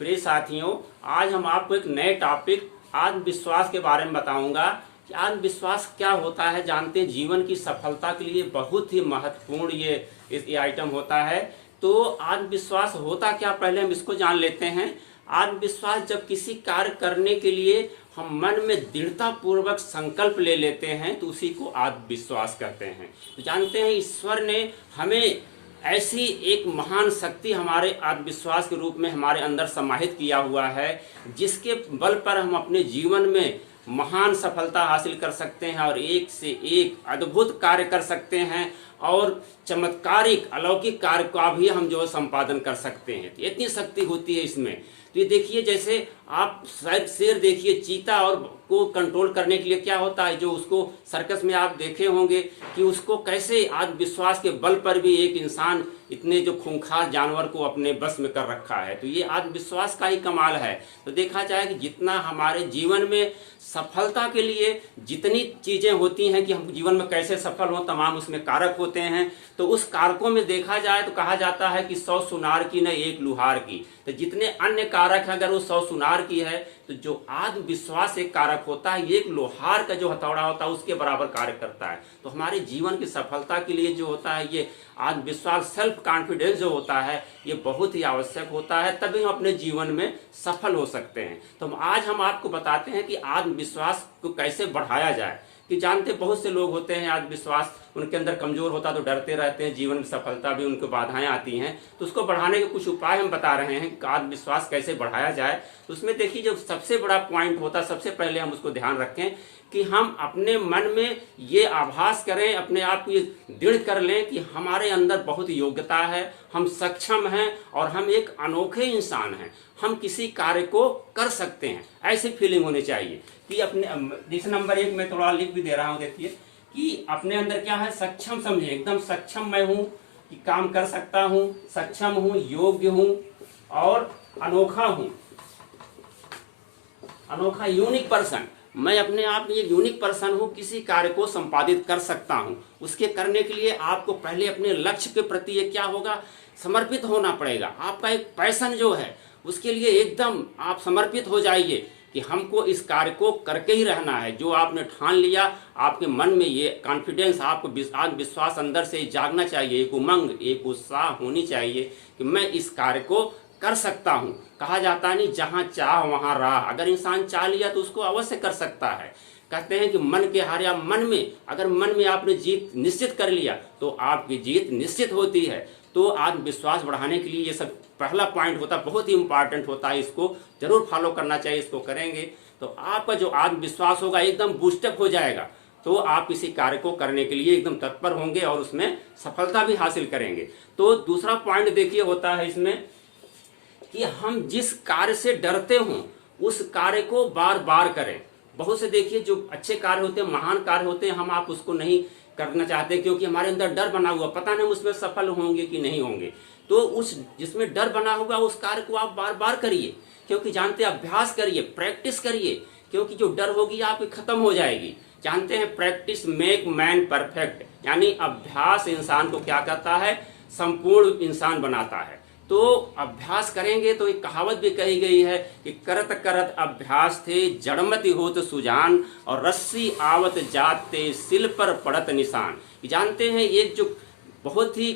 प्रिय साथियों, आज हम आपको एक नए टॉपिक आत्मविश्वास के बारे में बताऊंगा कि आत्मविश्वास क्या होता है। जानते हैं जीवन की सफलता के लिए बहुत ही महत्वपूर्ण ये आइटम होता है। तो आत्मविश्वास होता क्या, पहले हम इसको जान लेते हैं। आत्मविश्वास जब किसी कार्य करने के लिए हम मन में दृढ़ता पूर्वक संकल्प ले लेते हैं तो उसी को आत्मविश्वास कहते हैं। तो जानते हैं ईश्वर ने हमें ऐसी एक महान शक्ति हमारे आत्मविश्वास के रूप में हमारे अंदर समाहित किया हुआ है, जिसके बल पर हम अपने जीवन में महान सफलता हासिल कर सकते हैं और एक से एक अद्भुत कार्य कर सकते हैं और चमत्कारिक अलौकिक कार्य का भी हम जो संपादन कर सकते हैं। तो इतनी शक्ति होती है इसमें। तो ये देखिए, जैसे आप शायद शेर देखिए, चीता और को कंट्रोल करने के लिए क्या होता है, जो उसको सर्कस में आप देखे होंगे कि उसको कैसे आत्मविश्वास के बल पर भी एक इंसान इतने जो खूंखार जानवर को अपने बस में कर रखा है। तो ये आत्मविश्वास का ही कमाल है। तो देखा जाए कि जितना हमारे जीवन में सफलता के लिए जितनी चीजें होती हैं कि हम जीवन में कैसे सफल हों, तमाम उसमें कारक होते हैं। तो उस कारकों में देखा जाए तो कहा जाता है कि 100 सुनार की न एक लुहार की। तो जितने अन्य कारक हैं, अगर वो 100 सुनार की है, तो जो आत्मविश्वास एक कारक होता है, एक लोहार का जो हथौड़ा होता है उसके बराबर कार्य करता है। तो हमारे जीवन की सफलता के लिए जो होता है ये आत्मविश्वास, सेल्फ कॉन्फिडेंस जो होता है, ये बहुत ही आवश्यक होता है, तभी हम अपने जीवन में सफल हो सकते हैं। तो आज हम आपको बताते हैं कि आत्मविश्वास को कैसे बढ़ाया जाए। कि जानते बहुत से लोग होते हैं आत्मविश्वास उनके अंदर कमजोर होता तो डरते रहते हैं, जीवन में सफलता भी उनको बाधाएं आती हैं। तो उसको बढ़ाने के कुछ उपाय हम बता रहे हैं कि आत्मविश्वास कैसे बढ़ाया जाए। तो उसमें देखिए, जो सबसे बड़ा पॉइंट होता है, सबसे पहले हम उसको ध्यान रखें कि हम अपने मन में ये आभास करें, अपने आप को ये दृढ़ कर लें कि हमारे अंदर बहुत योग्यता है, हम सक्षम हैं और हम एक अनोखे इंसान हैं, हम किसी कार्य को कर सकते हैं। ऐसी फीलिंग होनी चाहिए कि अपने इस नंबर 1 में थोड़ा लिख भी दे रहा हूं, देखिए कि अपने अंदर क्या है, सक्षम समझे, एकदम सक्षम मैं हूं कि काम कर सकता हूं, सक्षम हूं, योग्य हूं और अनोखा हूं। अनोखा, यूनिक पर्सन, मैं अपने आप में एक यूनिक पर्सन हूं, किसी कार्य को संपादित कर सकता हूं। उसके करने के लिए आपको पहले अपने लक्ष्य के प्रति ये क्या होगा, समर्पित होना पड़ेगा। आपका एक पैशन जो है उसके लिए एकदम आप समर्पित हो जाइए कि हमको इस कार्य को करके ही रहना है। जो आपने ठान लिया, आपके मन में ये कॉन्फिडेंस, आपको आत्मविश्वास अंदर से जागना चाहिए, एक उमंग, एक उत्साह होनी चाहिए कि मैं इस कार्य को कर सकता हूं। कहा जाता नहीं, जहां चाह वहां राह। अगर इंसान चाह लिया तो उसको अवश्य कर सकता है। कहते हैं कि मन के हार, या मन में, अगर मन में आपने जीत निश्चित कर लिया तो आपकी जीत निश्चित होती है। तो आत्मविश्वास बढ़ाने के लिए ये सब पहला पॉइंट होता है, बहुत ही इंपॉर्टेंट होता है। इसको जरूर फॉलो करना चाहिए। इसको करेंगे तो आपका जो आत्मविश्वास होगा एकदम बूस्टअप हो जाएगा। तो आप किसी कार्य को करने के लिए एकदम तत्पर होंगे और उसमें सफलता भी हासिल करेंगे। तो दूसरा पॉइंट देखिए होता है इसमें कि हम जिस कार्य से डरते हों उस कार्य को बार बार करें। बहुत से देखिए जो अच्छे कार्य होते हैं, महान कार्य होते हैं, हम आप उसको नहीं करना चाहते क्योंकि हमारे अंदर डर बना हुआ, पता नहीं हम उसमें सफल होंगे कि नहीं होंगे। तो उस जिसमें डर बना हुआ उस कार्य को आप बार बार करिए, क्योंकि जानते हैं, अभ्यास करिए, प्रैक्टिस करिए, क्योंकि जो डर होगी आपकी खत्म हो जाएगी। जानते हैं, प्रैक्टिस मेक मैन परफेक्ट, यानी अभ्यास इंसान को क्या करता है, संपूर्ण इंसान बनाता है। तो अभ्यास करेंगे तो एक कहावत भी कही गई है कि करत करत अभ्यास थे जड़मति होत सुजान और रस्सी आवत जाते सिल पर पड़त निशान। जानते हैं, एक जो बहुत ही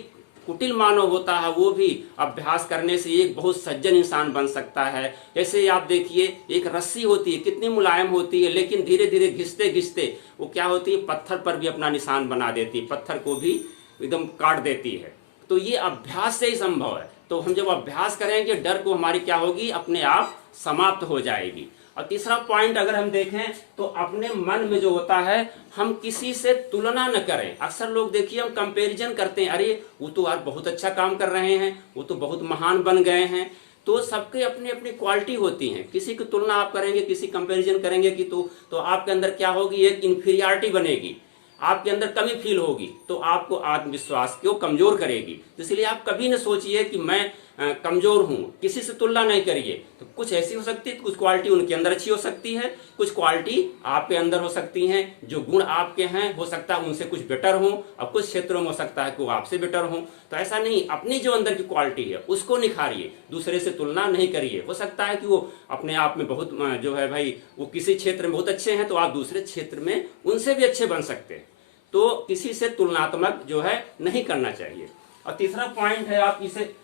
कुटिल मानव होता है वो भी अभ्यास करने से एक बहुत सज्जन इंसान बन सकता है। जैसे आप देखिए, एक रस्सी होती है, कितनी मुलायम होती है, लेकिन धीरे धीरे घिसते घिसते वो क्या होती है, पत्थर पर भी अपना निशान बना देती है, पत्थर को भी एकदम काट देती है। तो ये अभ्यास से ही संभव है। तो हम जब अभ्यास करेंगे, डर को हमारी क्या होगी, अपने आप समाप्त हो जाएगी। और तीसरा पॉइंट अगर हम देखें तो अपने मन में जो होता है, हम किसी से तुलना न करें। अक्सर लोग देखिए हम कंपैरिजन करते हैं, अरे वो तो यार बहुत अच्छा काम कर रहे हैं, वो तो बहुत महान बन गए हैं। तो सबके अपनी अपनी क्वालिटी होती है। किसी की तुलना आप करेंगे, किसी कंपैरिजन करेंगे कि तो आपके अंदर क्या होगी, एक इंफीरियरिटी बनेगी, आपके अंदर कमी फील होगी, तो आपको आत्मविश्वास को कमजोर करेगी। इसलिए आप कभी न सोचिए कि मैं कमजोर हूँ, किसी से तुलना नहीं करिए। तो कुछ ऐसी हो सकती है, कुछ क्वालिटी उनके अंदर अच्छी हो सकती है, कुछ क्वालिटी आपके अंदर हो सकती हैं, जो गुण आपके हैं हो सकता है उनसे कुछ बेटर हो, और कुछ क्षेत्रों में हो सकता है कि वो आपसे बेटर हो। तो ऐसा नहीं, अपनी जो अंदर की क्वालिटी है उसको निखारिए, दूसरे से तुलना नहीं करिए। हो सकता है कि वो अपने आप में बहुत जो है भाई वो किसी क्षेत्र में बहुत अच्छे हैं, तो आप दूसरे क्षेत्र में उनसे भी अच्छे बन सकते हैं। तो किसी से तुलनात्मक जो है नहीं करना चाहिए। और तीसरा पॉइंट है, आप इसे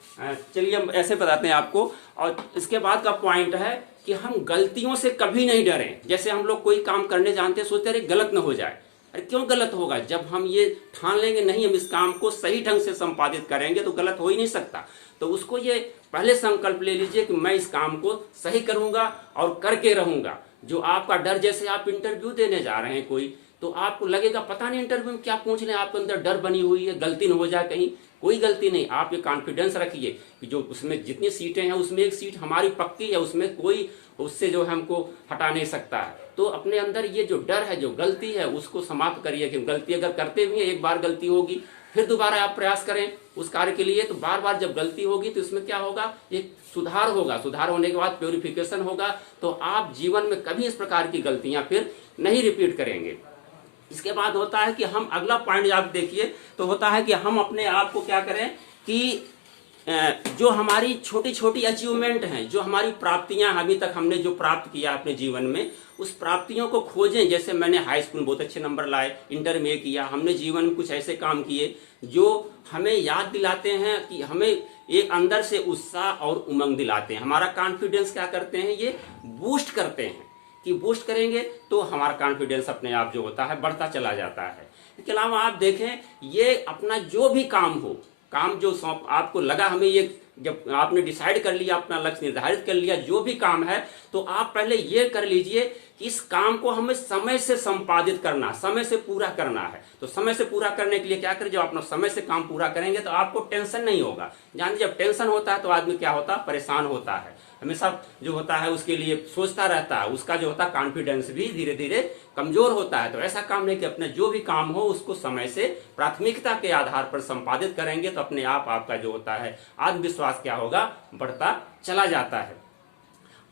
चलिए हम ऐसे बताते हैं आपको। और इसके बाद का पॉइंट है कि हम गलतियों से कभी नहीं डरें। जैसे हम लोग कोई काम करने जानते हैं, सोचते हैं गलत ना हो जाए। अरे क्यों गलत होगा? जब हम ये ठान लेंगे नहीं हम इस काम को सही ढंग से संपादित करेंगे तो गलत हो ही नहीं सकता। तो उसको ये पहले संकल्प ले लीजिए कि मैं इस काम को सही करूंगा और करके रहूंगा। जो आपका डर, जैसे आप इंटरव्यू देने जा रहे हैं कोई, तो आपको लगेगा पता नहीं इंटरव्यू में क्या पूछ रहे हैं, आपके अंदर डर बनी हुई है, गलती न हो जाए कहीं। कोई गलती नहीं, आप ये कॉन्फिडेंस रखिए कि जो उसमें जितनी सीटें हैं उसमें एक सीट हमारी पक्की है, उसमें कोई उससे जो है हमको हटा नहीं सकता है। तो अपने अंदर ये जो डर है, जो गलती है, उसको समाप्त करिए कि गलती अगर करते भी हैं, एक बार गलती होगी, फिर दोबारा आप प्रयास करें उस कार्य के लिए। तो बार बार जब गलती होगी तो इसमें क्या होगा, एक सुधार होगा, सुधार होने के बाद प्योरिफिकेशन होगा। तो आप जीवन में कभी इस प्रकार की गलतियां फिर नहीं रिपीट करेंगे। इसके बाद होता है कि हम अगला पॉइंट आप देखिए, तो होता है कि हम अपने आप को क्या करें कि जो हमारी छोटी छोटी अचीवमेंट हैं, जो हमारी प्राप्तियां अभी तक हमने जो प्राप्त किया अपने जीवन में, उस प्राप्तियों को खोजें। जैसे मैंने हाई स्कूल में बहुत अच्छे नंबर लाए, इंटर में किया, हमने जीवन में कुछ ऐसे काम किए जो हमें याद दिलाते हैं कि हमें एक अंदर से उत्साह और उमंग दिलाते हैं। हमारा कॉन्फिडेंस क्या करते हैं, ये बूस्ट करते हैं कि बूस्ट करेंगे तो हमारा कॉन्फिडेंस अपने आप जो होता है बढ़ता चला जाता है। इसके अलावा आप देखें, ये अपना जो भी काम हो, काम जो सौंप आपको लगा हमें, ये जब आपने डिसाइड कर लिया, अपना लक्ष्य निर्धारित कर लिया, जो भी काम है, तो आप पहले ये कर लीजिए कि इस काम को हमें समय से संपादित करना, समय से पूरा करना है। तो समय से पूरा करने के लिए क्या करें, जब अपना समय से काम पूरा करेंगे तो आपको टेंशन नहीं होगा। जानिए, जब टेंशन होता है तो आदमी क्या होता है, परेशान होता है, हमेशा जो होता है उसके लिए सोचता रहता है, उसका जो होता है कॉन्फिडेंस भी धीरे धीरे कमजोर होता है। तो ऐसा काम नहीं कि अपने जो भी काम हो उसको समय से प्राथमिकता के आधार पर संपादित करेंगे तो अपने आप आपका जो होता है आत्मविश्वास क्या होगा, बढ़ता चला जाता है।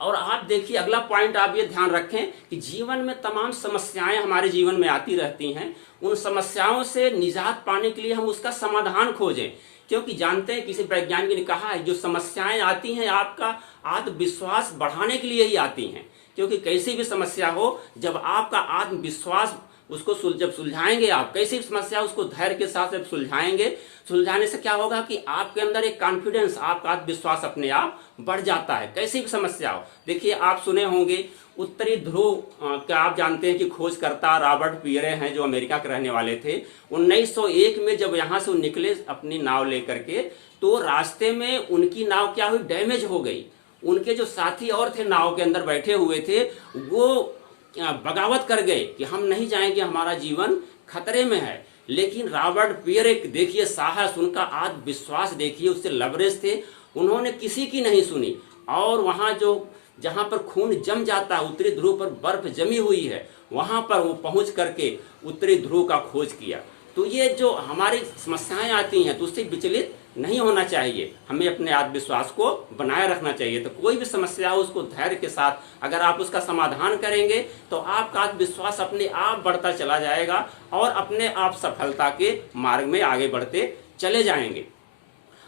और आप देखिए अगला पॉइंट आप ये ध्यान रखें कि जीवन में तमाम समस्याएं हमारे जीवन में आती रहती हैं। उन समस्याओं से निजात पाने के लिए हम उसका समाधान खोजें, क्योंकि जानते हैं किसी वैज्ञानिक ने कहा है जो समस्याएं आती हैं आपका आत्मविश्वास बढ़ाने के लिए ही आती हैं। क्योंकि कैसी भी समस्या हो, जब आपका आत्मविश्वास उसको जब सुलझाएंगे, आप कैसी भी समस्या उसको धैर्य के साथ जब सुलझाएंगे, सुलझाने से क्या होगा कि आपके अंदर एक कॉन्फिडेंस, आपका आत्मविश्वास अपने आप बढ़ जाता है। कैसी भी समस्या हो, देखिए आप सुने होंगे उत्तरी ध्रुव क्या आप जानते हैं कि खोजकर्ता रॉबर्ट पियरे हैं, जो अमेरिका के रहने वाले थे। 1901 में जब यहाँ से निकले अपनी नाव लेकर के, तो रास्ते में उनकी नाव क्या हुई, डैमेज हो गई। उनके जो साथी और थे नाव के अंदर बैठे हुए थे, वो बगावत कर गए कि हम नहीं जाएंगे, हमारा जीवन खतरे में है। लेकिन रॉबर्ट पियरे देखिए साहस, उनका आत्मविश्वास देखिए, उससे लबरेज थे, उन्होंने किसी की नहीं सुनी। और वहां जो जहां पर खून जम जाता है, उत्तरी ध्रुव पर बर्फ जमी हुई है, वहां पर वो पहुंच करके उत्तरी ध्रुव का खोज किया। तो ये जो हमारी समस्याएं आती हैं तो उससे विचलित नहीं होना चाहिए, हमें अपने आत्मविश्वास को बनाए रखना चाहिए। तो कोई भी समस्या हो उसको धैर्य के साथ अगर आप उसका समाधान करेंगे तो आपका आत्मविश्वास अपने आप बढ़ता चला जाएगा और अपने आप सफलता के मार्ग में आगे बढ़ते चले जाएंगे।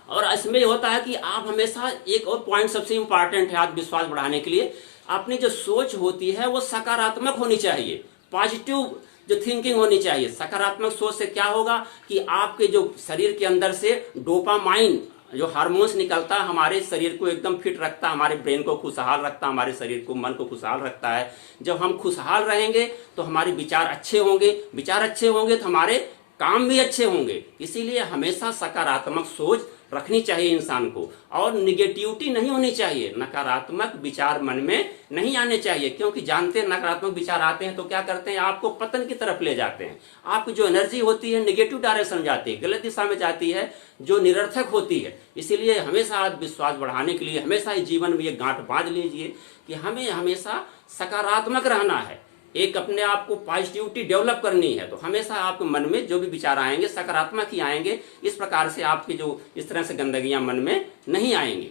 और इसमें होता है कि आप हमेशा, एक और पॉइंट सबसे इंपॉर्टेंट है आत्मविश्वास बढ़ाने के लिए, अपनी जो सोच होती है वो सकारात्मक होनी चाहिए, पॉजिटिव जो थिंकिंग होनी चाहिए। सकारात्मक सोच से क्या होगा कि आपके जो शरीर के अंदर से डोपामाइन जो हार्मोन्स निकलता है, हमारे शरीर को एकदम फिट रखता है, हमारे ब्रेन को खुशहाल रखता है, हमारे शरीर को, मन को खुशहाल रखता है। जब हम खुशहाल रहेंगे तो हमारे विचार अच्छे होंगे, विचार अच्छे होंगे तो हमारे काम भी अच्छे होंगे। इसीलिए हमेशा सकारात्मक सोच रखनी चाहिए इंसान को, और निगेटिविटी नहीं होनी चाहिए, नकारात्मक विचार मन में नहीं आने चाहिए। क्योंकि जानते हैं नकारात्मक विचार आते हैं तो क्या करते हैं, आपको पतन की तरफ ले जाते हैं। आपकी जो एनर्जी होती है निगेटिव डायरेक्शन जाती है, गलत दिशा में जाती है, जो निरर्थक होती है। इसीलिए हमेशा आत्मविश्वास बढ़ाने के लिए हमेशा इस जीवन में ये गांठ बांध लीजिए कि हमें हमेशा सकारात्मक रहना है। एक अपने आप को पॉजिटिविटी डेवलप करनी है, तो हमेशा आपके मन में जो भी विचार आएंगे सकारात्मक ही आएंगे। इस प्रकार से आपकी जो इस तरह से गंदगियां मन में नहीं आएंगी।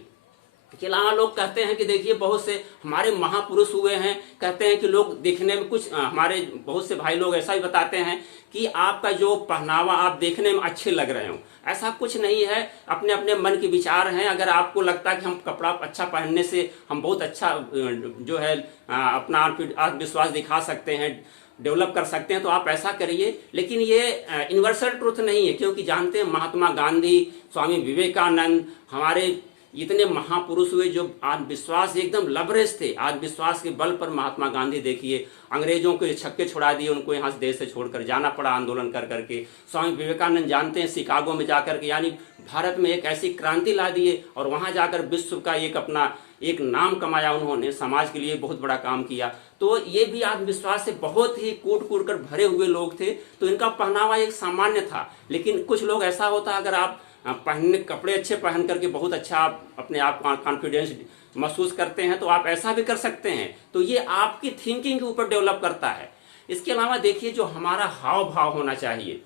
के अलावा लोग कहते हैं कि देखिए बहुत से हमारे महापुरुष हुए हैं, कहते हैं कि लोग देखने में कुछ हमारे बहुत से भाई लोग ऐसा ही बताते हैं कि आपका जो पहनावा आप देखने में अच्छे लग रहे हो। ऐसा कुछ नहीं है, अपने अपने मन के विचार हैं। अगर आपको लगता है कि हम कपड़ा अच्छा पहनने से हम बहुत अच्छा जो है अपना आत्मविश्वास दिखा सकते हैं, डेवलप कर सकते हैं, तो आप ऐसा करिए। लेकिन ये यूनिवर्सल ट्रुथ नहीं है, क्योंकि जानते हैं महात्मा गांधी, स्वामी विवेकानंद, हमारे इतने महापुरुष हुए जो आत्मविश्वास एकदम लबरेज थे। आत्मविश्वास के बल पर महात्मा गांधी देखिए अंग्रेजों के छक्के छुड़ा दिए, उनको यहाँ से देश से छोड़कर जाना पड़ा आंदोलन कर करके। स्वामी विवेकानंद जानते हैं शिकागो में जाकर के यानी भारत में एक ऐसी क्रांति ला दिए और वहाँ जाकर विश्व का एक अपना एक नाम कमाया उन्होंने, समाज के लिए बहुत बड़ा काम किया। तो ये भी आत्मविश्वास से बहुत ही कूट कूट कर भरे हुए लोग थे। तो इनका पहनावा एक सामान्य था। लेकिन कुछ लोग ऐसा होता, अगर आप पहनने कपड़े अच्छे पहन करके बहुत अच्छा आप अपने आप कॉन्फिडेंस महसूस करते हैं, तो आप ऐसा भी कर सकते हैं। तो ये आपकी थिंकिंग के ऊपर डेवलप करता है। इसके अलावा देखिए जो हमारा हाव भाव होना चाहिए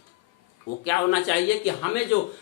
वो क्या होना चाहिए कि हमें जो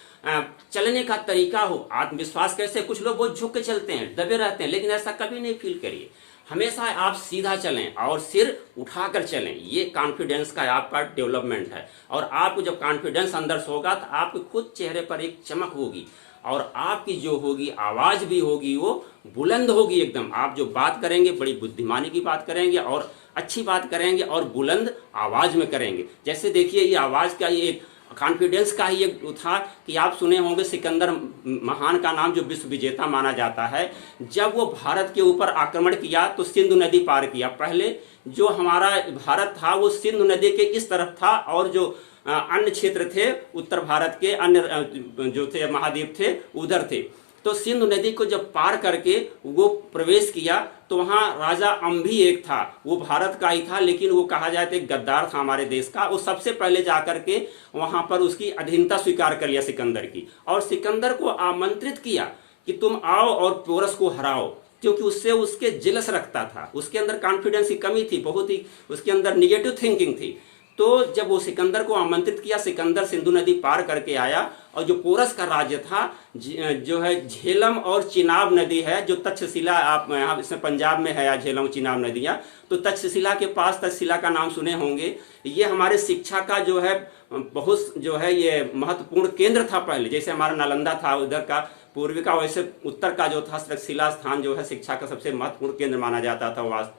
चलने का तरीका हो, आत्मविश्वास कैसे, कुछ लोग बहुत झुक के चलते हैं, दबे रहते हैं, लेकिन ऐसा कभी नहीं फील करिए। हमेशा आप सीधा चलें और सिर उठाकर चलें। ये कॉन्फिडेंस का आपका डेवलपमेंट है। और आपको जब कॉन्फिडेंस अंदर से होगा तो आपके खुद चेहरे पर एक चमक होगी और आपकी जो होगी आवाज भी होगी वो बुलंद होगी एकदम। आप जो बात करेंगे बड़ी बुद्धिमानी की बात करेंगे और अच्छी बात करेंगे और बुलंद आवाज में करेंगे। जैसे देखिए ये आवाज का ये कॉन्फिडेंस का ही एक था कि आप सुने होंगे सिकंदर महान का नाम जो विश्व विजेता माना जाता है। जब वो भारत के ऊपर आक्रमण किया तो सिंधु नदी पार किया। पहले जो हमारा भारत था वो सिंधु नदी के इस तरफ था और जो अन्य क्षेत्र थे उत्तर भारत के अन्य जो थे महाद्वीप थे उधर थे। तो सिंधु नदी को जब पार करके वो प्रवेश किया तो वहाँ राजा अंभी एक था, वो भारत का ही था, लेकिन वो कहा जाए तो एक गद्दार था हमारे देश का। वो सबसे पहले जाकर के वहाँ पर उसकी अधीनता स्वीकार कर लिया सिकंदर की, और सिकंदर को आमंत्रित किया कि तुम आओ और पोरस को हराओ, क्योंकि उससे उसके जिलस रखता था, उसके अंदर कॉन्फिडेंस की कमी थी, बहुत ही उसके अंदर निगेटिव थिंकिंग थी। तो जब वो सिकंदर को आमंत्रित किया, सिकंदर सिंधु नदी पार करके आया और जो पोरस का राज्य था जो है झेलम और चिनाब नदी है, जो तक्षशिला आप यहाँ इसमें पंजाब में है या झेलम चिनाब नदियाँ, तो तक्षशिला के पास तक्षशिला का नाम सुने होंगे। ये हमारे शिक्षा का जो है बहुत जो है ये महत्वपूर्ण केंद्र था पहले, जैसे हमारा नालंदा था उधर का पूर्वी का, वैसे उत्तर का जो था तक्षशिला स्थान जो है शिक्षा का सबसे महत्वपूर्ण केंद्र माना जाता था वहाँ।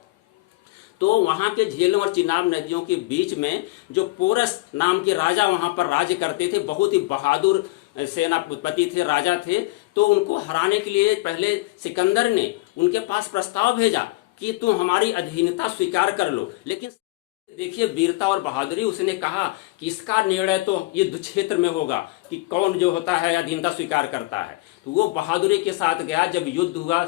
तो वहाँ के झेलम और चिनाब नदियों के बीच में जो पोरस नाम के राजा वहाँ पर राज्य करते थे, बहुत ही बहादुर सेनापति थे, राजा थे। तो उनको हराने के लिए पहले सिकंदर ने उनके पास प्रस्ताव भेजा कि तुम हमारी अधीनता स्वीकार कर लो। लेकिन देखिए वीरता और बहादुरी, उसने कहा कि इसका निर्णय तो युद्ध क्षेत्र में होगा कि कौन जो होता है अधीनता स्वीकार करता है। तो वो बहादुरी के साथ गया। जब युद्ध हुआ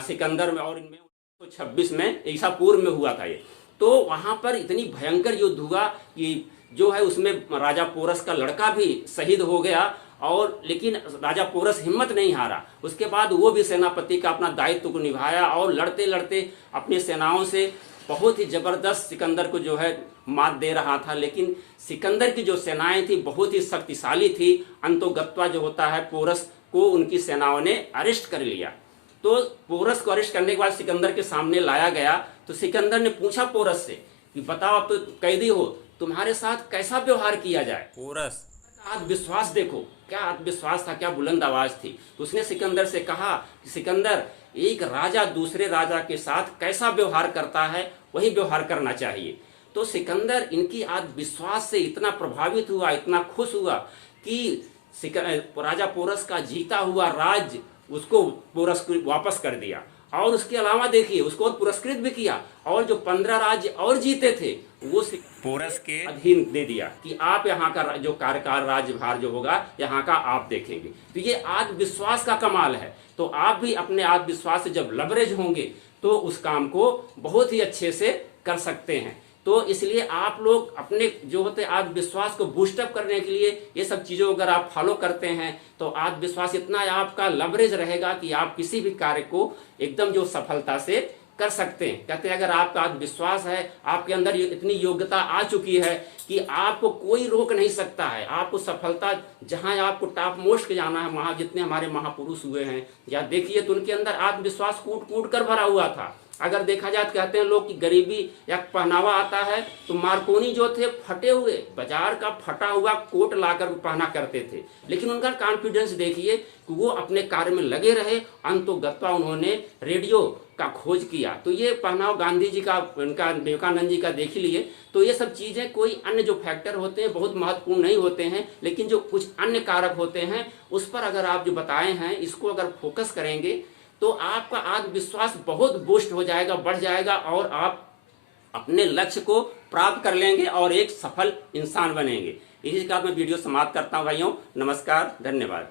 सिकंदर में और इनमें 1926 में ईसा पूर्व में हुआ था ये, तो वहां पर इतनी भयंकर युद्ध हुआ कि जो है उसमें राजा पोरस का लड़का भी शहीद हो गया। और लेकिन राजा पोरस हिम्मत नहीं हारा, उसके बाद वो भी सेनापति का अपना दायित्व को निभाया और लड़ते लड़ते अपनी सेनाओं से बहुत ही जबरदस्त सिकंदर को जो है मात दे रहा था। लेकिन सिकंदर की जो सेनाएं थी बहुत ही शक्तिशाली थी। अंतोगत्वा जो होता है पोरस को उनकी सेनाओं ने अरेस्ट कर लिया। तो पोरस को अरेस्ट करने के बाद सिकंदर के सामने लाया गया। तो सिकंदर ने पूछा पोरस से कि बताओ आप तो कैदी हो, तुम्हारे साथ कैसा व्यवहार किया जाए। पोरस का आत्मविश्वास देखो, क्या आत्मविश्वास था, क्या बुलंद आवाज थी। तो उसने सिकंदर से कहा कि सिकंदर, एक राजा दूसरे राजा के साथ कैसा व्यवहार करता है वही व्यवहार करना चाहिए। तो सिकंदर इनकी आत्मविश्वास से इतना प्रभावित हुआ, इतना खुश हुआ कि राजा पोरस का जीता हुआ राज्य उसको पोरस को वापस कर दिया। और उसके अलावा देखिए उसको और पुरस्कृत भी किया, और जो 15 राज्य और जीते थे वो पोरस के अधीन दे दिया कि आप यहाँ का जो कार्यकाल राज्यभार जो होगा यहाँ का आप देखेंगे। तो ये आत्मविश्वास का कमाल है। तो आप भी अपने आत्मविश्वास से जब लबरेज होंगे तो उस काम को बहुत ही अच्छे से कर सकते हैं। तो इसलिए आप लोग अपने जो होते आत्मविश्वास को बूस्टअप करने के लिए ये सब चीज़ों अगर आप फॉलो करते हैं तो आत्मविश्वास इतना आपका लवरेज रहेगा कि आप किसी भी कार्य को एकदम जो सफलता से कर सकते हैं। कहते हैं अगर आपका आत्मविश्वास है, आपके अंदर इतनी योग्यता आ चुकी है कि आपको कोई रोक नहीं सकता है, आपको सफलता जहां आपको टॉप मोस्ट जाना है, वहां जितने हमारे महापुरुष हुए हैं या देखिए तो उनके अंदर आत्मविश्वास कूट कूट कर भरा हुआ था। अगर देखा जाए तो कहते हैं लोग कि गरीबी या पहनावा आता है तो मार्कोनी जो थे फटे हुए बाजार का फटा हुआ कोट लाकर पहना करते थे, लेकिन उनका कॉन्फिडेंस देखिए कि वो अपने कार्य में लगे रहे। अंतोगत्वा उन्होंने रेडियो का खोज किया। तो ये पहनाव गांधी जी का, उनका विवेकानंद जी का देख लिए। तो ये सब चीजें कोई अन्य जो फैक्टर होते हैं बहुत महत्वपूर्ण नहीं होते हैं, लेकिन जो कुछ अन्य कारक होते हैं उस पर अगर आप जो बताए हैं इसको अगर फोकस करेंगे तो आपका आत्मविश्वास बहुत बूस्ट हो जाएगा, बढ़ जाएगा और आप अपने लक्ष्य को प्राप्त कर लेंगे और एक सफल इंसान बनेंगे। इसी के साथ मैं वीडियो समाप्त करता हूं भाइयों। नमस्कार, धन्यवाद।